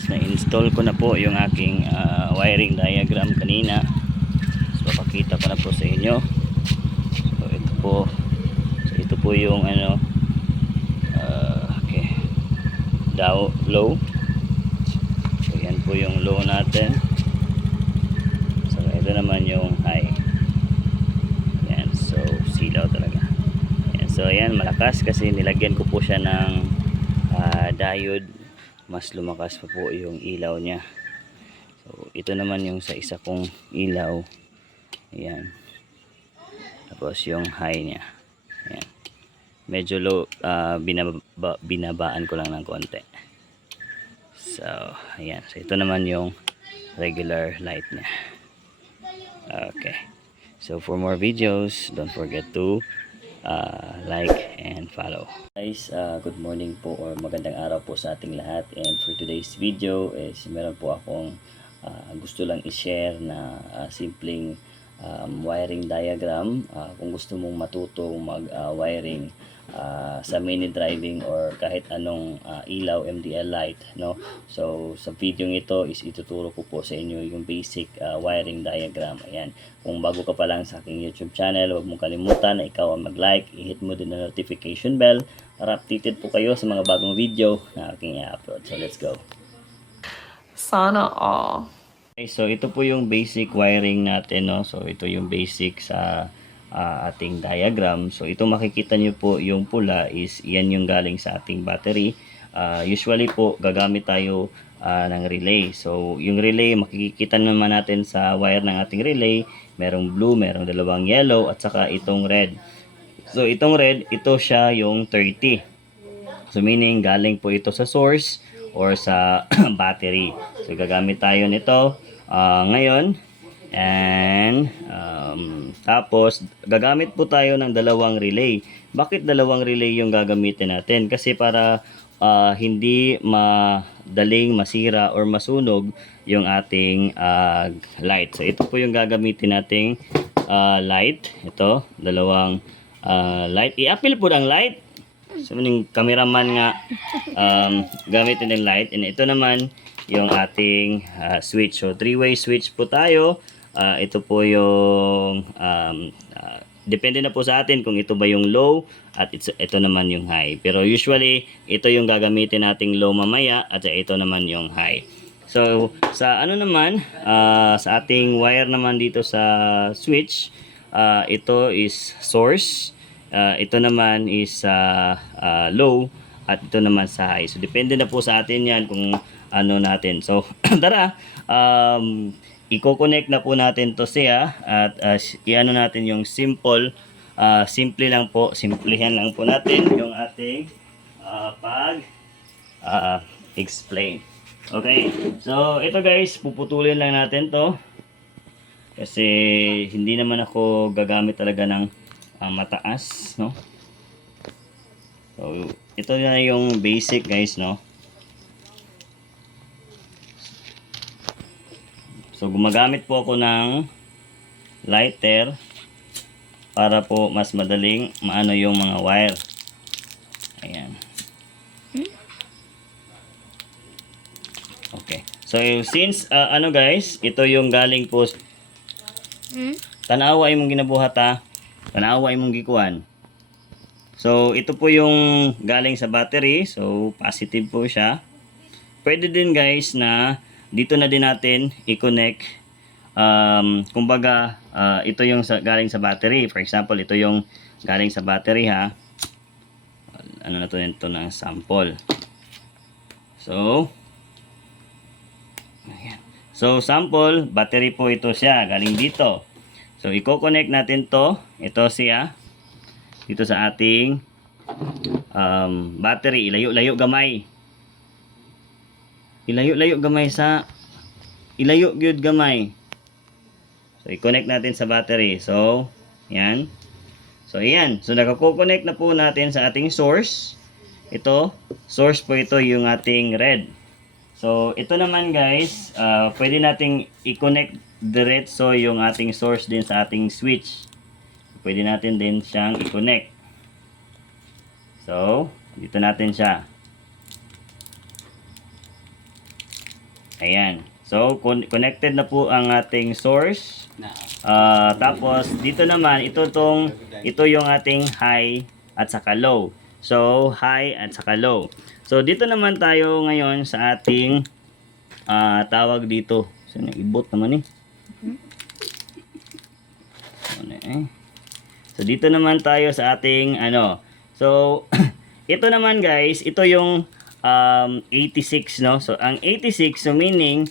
is na-install ko na po yung aking wiring diagram kanina. So papakita ko na po sa inyo. So ito po yung okay, low. So yan po yung low natin. So ito naman yung high. Yan, so silaw talaga. Yan, so ayan, malakas kasi nilagyan ko po siya ng diode. Mas lumakas pa po yung ilaw niya. So ito naman yung sa isa kong ilaw. Ayan. Tapos yung high niya. Ayan. Medyo low, binabaan ko lang ng konti. So ayan. So ito naman yung regular light niya. Okay. So for more videos, don't forget to like and follow. Guys, good morning po or magandang araw po sa ating lahat. And for today's video is meron po akong gusto lang i-share na simpleng wiring diagram. Kung gusto mong matutong mag-wiring sa mini driving or kahit anong ilaw, MDL light, no? So sa video ito is ituturo ko po sa inyo yung basic wiring diagram. Ayan. Kung bago ka pa lang sa aking YouTube channel, huwag mong kalimutan na ikaw ang mag-like, i-hit mo din ang notification bell para updated po kayo sa mga bagong video na aking i-upload. So let's go. Sana all. Okay, so ito po yung basic wiring natin, no? So ito yung basic sa ating diagram. So ito makikita nyo po yung pula is yan yung galing sa ating battery. Usually po gagamit tayo ng relay. So yung relay makikita naman natin sa wire ng ating relay. Merong blue, merong dalawang yellow at saka itong red. So itong red, ito siya yung 30. So meaning galing po ito sa source or sa battery. So gagamit tayo nito ngayon. And tapos gagamit po tayo ng dalawang relay. Bakit dalawang relay yung gagamitin natin? Kasi para hindi madaling masira or masunog yung ating light. So ito po yung gagamitin nating light. Ito, dalawang light. I-appeal po ang light. So yung cameraman nga gamitin ng light. And ito naman yung ating switch. So three-way switch po tayo. Ito po yung depende na po sa atin kung ito ba yung low at ito naman yung high. Pero usually ito yung gagamitin nating low mamaya at ito naman yung high. So sa ano naman sa ating wire naman dito sa switch, ito is source, ito naman is low at ito naman sa high. So depende na po sa atin yan kung ano natin. So tara, i-connect na po natin to siya at i-ano natin yung simple, simple lang po, simplihan lang po natin yung ating explain. Okay, so ito guys, puputulin lang natin to kasi hindi naman ako gagamit talaga ng mataas, no? So ito na yung basic guys, no? So gumagamit po ako ng lighter para po mas madaling maano yung mga wire. Ayan. Okay. So since ano guys, ito yung galing po tanawa imong ginabuhat ha. Tanawa imong gikuan. So ito po yung galing sa battery. So positive po siya. Pwede din guys na dito na din natin i-connect kumbaga ito yung galing sa battery. For example, ito yung galing sa battery ha. Ano na to nito ng sample. So ayan. So sample, battery po ito siya, galing dito. So i-connect natin to, ito siya dito sa ating battery. Ilayo-layo gamay. Ilayo-layo gamay sa ilayo gyud gamay. So i-connect natin sa battery. So yan. So ayan. So naka-connect na po natin sa ating source. Ito, source po ito yung ating red. So ito naman guys, pwede nating i-connect diretso yung ating source din sa ating switch. Pwede natin din siyang i-connect. So dito natin siya. Ayan. So, connected na po ang ating source. Na. Tapos, dito naman, ito yung ating high at saka low. So, high at saka low. So, dito naman tayo ngayon sa ating tawag dito. So, naibot naman eh. Ano eh. So, dito naman tayo sa ating ano. So, ito naman guys, ito yung 86, no? So, ang 86, so meaning,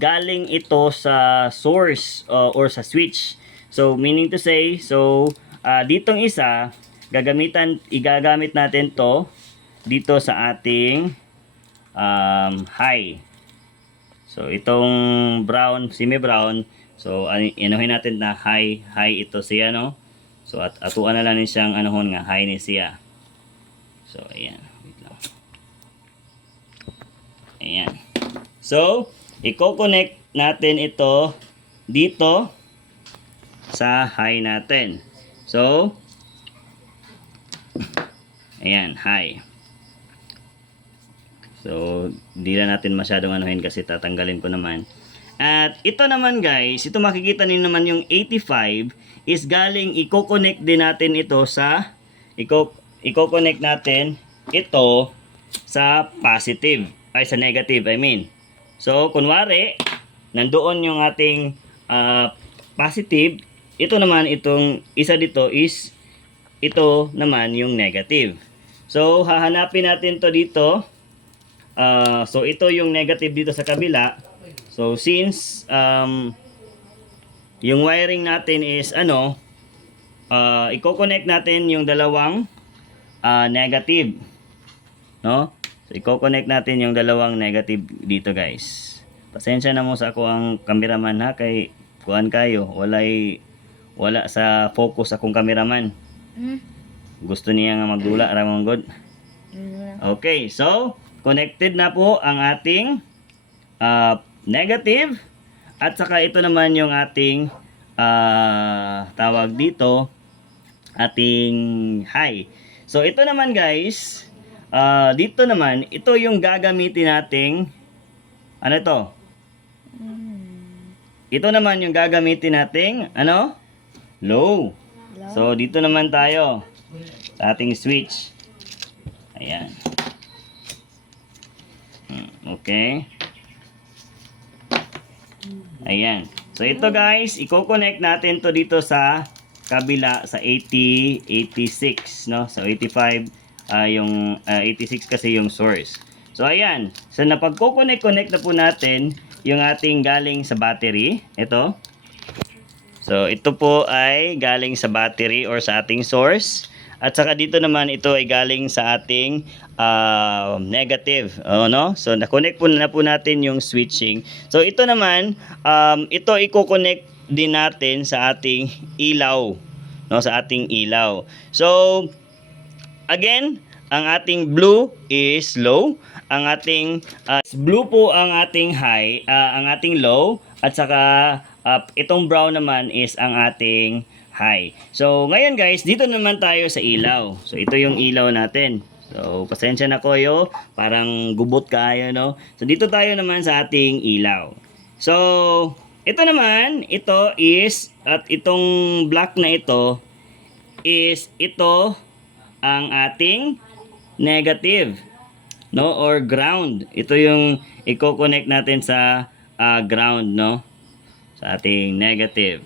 galing ito sa source or sa switch. So, meaning to say, so, ditong isa, igagamit natin to dito sa ating high. So, itong brown, semi-brown, so, inuhin natin na high ito siya, no? So, atuan na lang siyang anuhon nga, high ni siya. So, ayan. Wait lang. Ayan. So, i-connect natin ito dito sa high natin. So, ayan, high. So, di na natin masyadong anuhin kasi tatanggalin ko naman. At ito naman guys, ito makikita niyo naman yung 85 is galing i-connect din natin ito sa i-connect natin ito sa positive ay sa negative I mean. So kunwari nandoon yung ating positive, ito naman itong isa dito is ito naman yung negative. So hahanapin natin to dito. So ito yung negative dito sa kabila. So since yung wiring natin is ano, i-connect natin yung dalawang negative, no? So i-connect natin yung dalawang negative dito guys. Pasensya na mo sa ako ang cameraman ha, kay kuan kayo, wala sa focus akong cameraman. Gusto niya nga magdula ramon god. Okay, so connected na po ang ating negative at saka ito naman yung ating tawag dito ating high. So ito naman guys, dito naman ito yung gagamitin nating ano ito? Ito naman yung gagamitin nating ano? Low. So dito naman tayo sa ating switch. Ayan. Okay. Ayan. So ito guys, i-connect natin to dito sa kabila sa 80, 86, no? So 85 yung 86 kasi yung source. So ayan. So napag-connect na po natin yung ating galing sa battery. Ito. So ito po ay galing sa battery or sa ating source. At saka dito naman ito ay galing sa ating negative, no? So na-connect po na po natin yung switching. So ito naman, ito i-connect din natin sa ating ilaw, no? Sa ating ilaw. So again, ang ating blue is low, ang ating blue po ang ating high, ang ating low, at saka itong brown naman is ang ating high. So, ngayon guys, dito naman tayo sa ilaw. So, ito yung ilaw natin. So, pasensya na kayo, parang gubot kayo, no? So, dito tayo naman sa ating ilaw. So, ito naman, ito is, at itong black na ito, is ito ang ating negative, no? Or ground. Ito yung i-connect natin sa ground, no? Sa ating negative.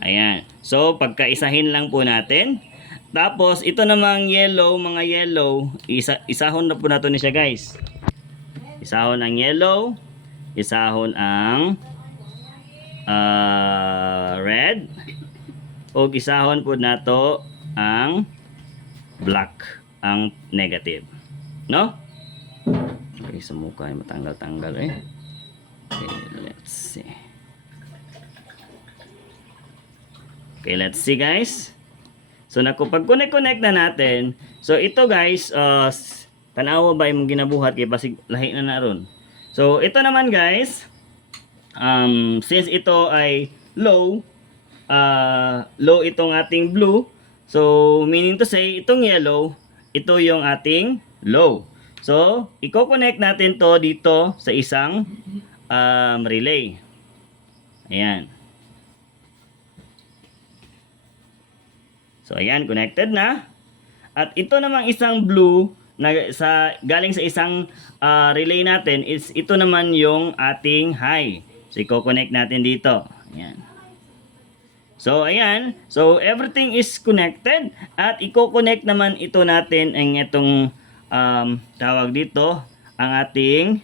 Ayan. So, pagkaisahin lang po natin. Tapos, ito namang yellow, mga yellow, isahon na po natin siya guys. Isahon ang yellow, isahon ang red, o isahon po nato ang black, ang negative. No? Okay, sa mukha ay matanggal-tanggal eh. Okay, let's see. Okay, let's see guys. So nakapag-connect na natin. So ito guys, tanawa ba yung ginabuhat kay basig lahi na naron. So ito naman guys, since ito ay low, low itong ating blue. So meaning to say itong yellow, ito yung ating low. So, i-connect natin to dito sa isang relay. Ayan. So, ayan, connected na. At ito namang isang blue na galing sa isang relay natin is ito naman yung ating high. So, i-connect natin dito. Ayan. So, ayan. So, everything is connected. At i-connect naman ito natin ang itong tawag dito, ang ating,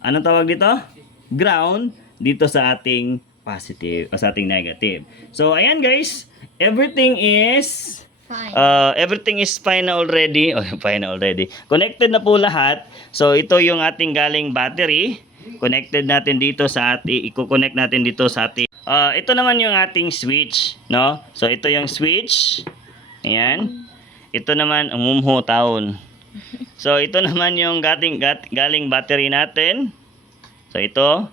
anong tawag dito? Ground dito sa ating positive o sa ating negative. So, ayan guys. Everything is Fine. everything is fine na already. Oh, fine na already. Connected na po lahat. So, ito yung ating galing battery. Connected natin dito sa ating, i-connect natin dito sa ating, ito naman yung ating switch, no? So, ito yung switch. Ayan. Ito naman, umumho taon. So, ito naman yung galing battery natin. So, ito.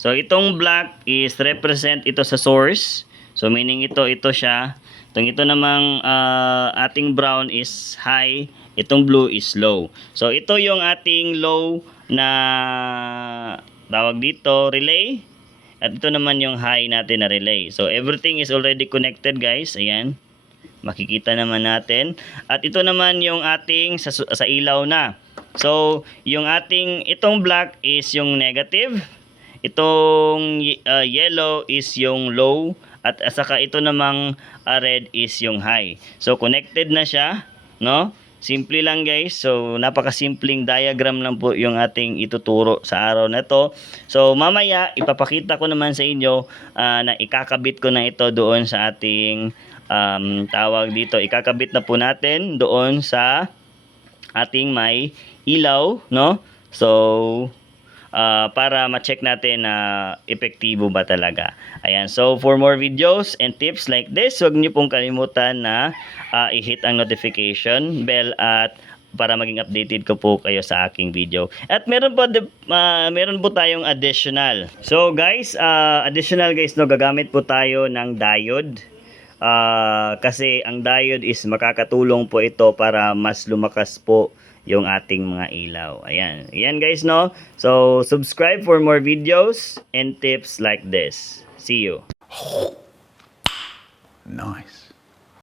So, itong black is represent ito sa source. So, meaning ito siya. Ito namang ating brown is high. Itong blue is low. So, ito yung ating low na tawag dito, relay. At ito naman yung high natin na relay. So, everything is already connected guys. Ayan. Makikita naman natin. At ito naman yung ating sa ilaw na. So, yung ating, itong black is yung negative. Itong yellow is yung low. At saka ito namang red is yung high. So, connected na siya. No? Simple lang guys. So, napakasimpleng diagram lang po yung ating ituturo sa araw na to. So, mamaya, ipapakita ko naman sa inyo na ikakabit ko na ito doon sa ating tawag dito. Ikakabit na po natin doon sa ating may ilaw, no? So, para ma-check natin na epektibo ba talaga. Ayan. So, for more videos and tips like this, huwag niyo pong kalimutan na i-hit ang notification bell at para maging updated ko po kayo sa aking video. At meron po tayong additional. So, guys, additional guys, no, gagamit po tayo ng diode. Kasi ang diode is makakatulong po ito para mas lumakas po yung ating mga ilaw. Ayan. Ayan guys, no? So, subscribe for more videos and tips like this. See you. Nice.